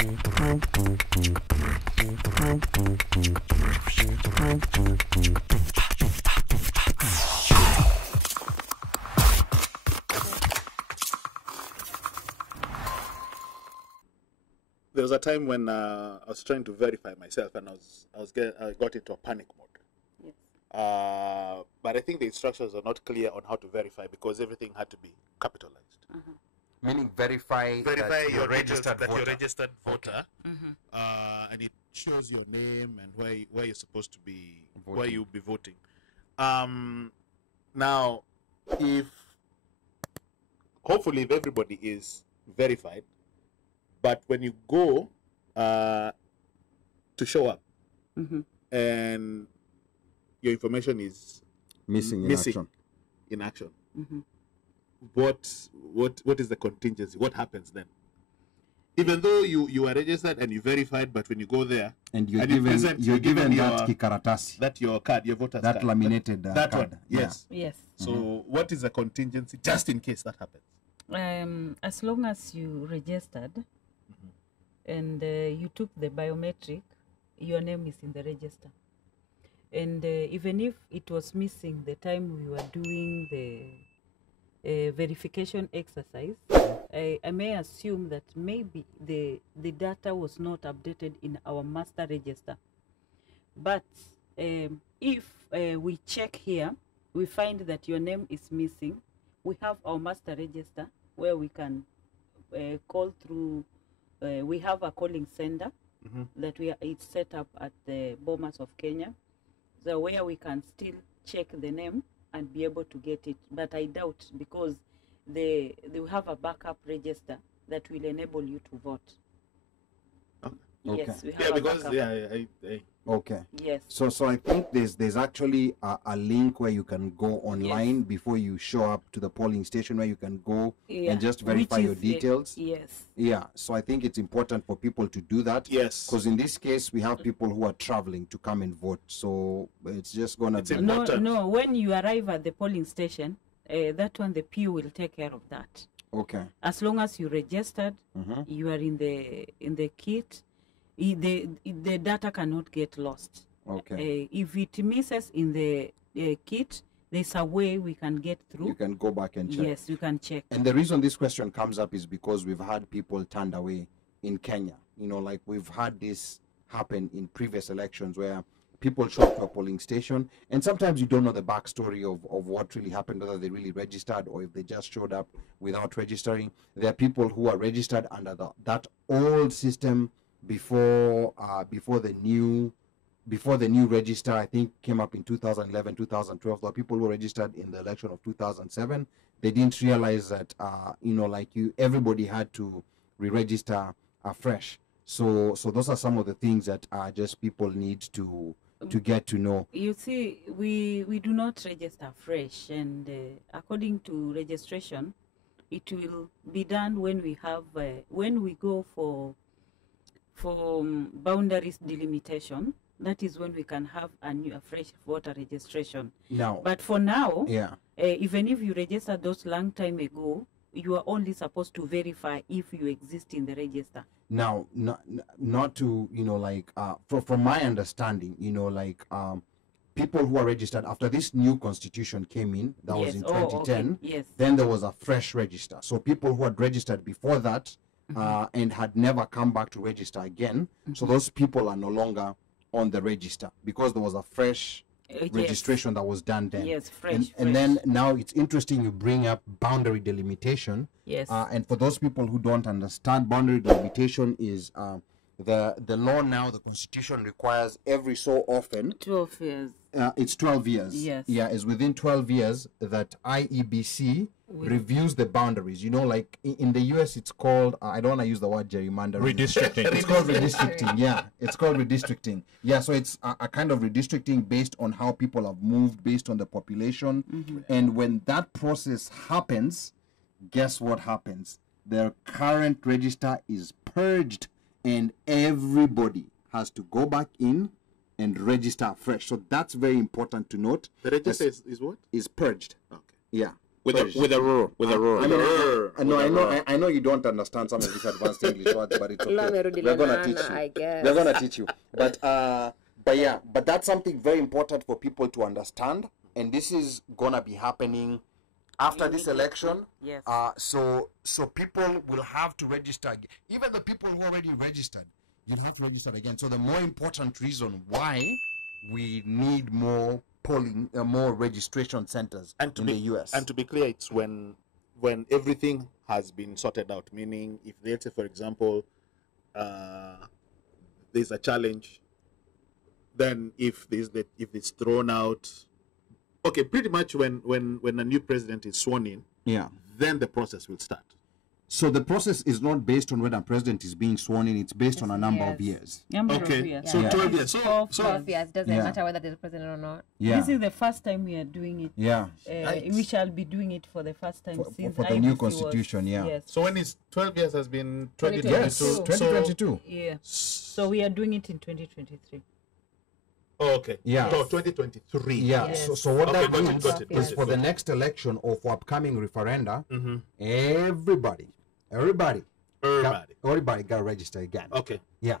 There was a time when I was trying to verify myself, and I got into a panic mode. Yes. But I think the instructions are not clear on how to verify because everything had to be capitalized. Meaning verify that you're registered voter, and it shows your name and where you're supposed to be, where you'll be voting. Now, hopefully if everybody is verified, but when you go to show up and your information is missing in action, what is the contingency? What happens then? Even though you are registered and you verified, but when you go there and you're given that kikaratasi, that your card, your voter's card, that laminated that card. one, yes. Yes. So what is the contingency just in case that happens? As long as you registered and you took the biometric, your name is in the register. And even if it was missing the time we were doing the verification exercise, I may assume that maybe the data was not updated in our master register. But if we check here, we find that your name is missing, we have our master register where we can call through. We have a calling center that it's set up at the Bomas of Kenya, so where we can still check the name and be able to get it. But I doubt, because they have a backup register that will enable you to vote. Okay. Yes, we have a backup. Okay. Yes. So I think there's actually a link where you can go online before you show up to the polling station, where you can go and just verify your details. Yes. Yeah. So I think it's important for people to do that. Yes. Because in this case, we have people who are traveling to come and vote. So it's just gonna be important. No. When you arrive at the polling station, that one, the PU will take care of that. Okay. As long as you registered, you are in the kit. The data cannot get lost. Okay. If it misses in the kit, there's a way we can get through. You can go back and check. Yes, you can check. And the reason this question comes up is because we've had people turned away in Kenya. You know, like we've had this happen in previous elections where people show up to a polling station, and sometimes you don't know the backstory of what really happened, whether they really registered or if they just showed up without registering. There are people who are registered under that old system before the new register, I think, came up in 2011, 2012. There were people who registered in the election of 2007. They didn't realize that everybody had to re-register afresh. So those are some of the things that just people need to get to know. You see, we do not register fresh, and according to registration, it will be done when we have when we go for boundaries delimitation. That is when we can have a fresh voter registration. Now, but for now, even if you registered those long time ago, you are only supposed to verify if you exist in the register. Now, not to, from my understanding, people who are registered after this new constitution came in, that was in 2010, then there was a fresh register. So people who had registered before that and had never come back to register again, so those people are no longer on the register because there was a fresh registration that was done then. Yes, fresh. And then now it's interesting you bring up boundary delimitation. Yes. And for those people who don't understand, boundary delimitation is the law now, the constitution requires every so often. 12 years. It's 12 years. Yes. Yeah, it's within 12 years that IEBC reviews the boundaries. Like in the US, it's called, I don't want to use the word gerrymandering. Redistricting. It's called redistricting, yeah. It's called redistricting. Yeah, so it's a kind of redistricting based on how people have moved, based on the population. And when that process happens, guess what happens? Their current register is purged and everybody has to go back in and register fresh. So that's very important to note. The register is what? Is purged. Okay. Yeah. With a rural. I know you don't understand some of these advanced English words, but it's okay. We're gonna teach you. I guess. We're gonna teach you. But that's something very important for people to understand, and this is gonna be happening after this election. Yes. So people will have to register. Even the people who already registered, you have to register again. So the more important reason why we need more polling, more registration centers in the US. And to be clear, it's when everything has been sorted out. Meaning, if let's say, for example, there's a challenge, then if it's thrown out, okay, pretty much when a new president is sworn in, then the process will start. So the process is not based on when a president is being sworn in; it's based on a number of years. So 12 years. So 12 years. Doesn't matter whether there's a president or not. This is the first time we are doing it. Right. We shall be doing it for the first time since for the new constitution. Yes. So when it's 12 years has been 2022. Yes, 2022. So we are doing it in 2023. Oh, okay. Yeah. So 2023. Yeah. Yes. So what that got means it. is for the next election or for upcoming referenda, everybody got to register again. Okay. Yeah.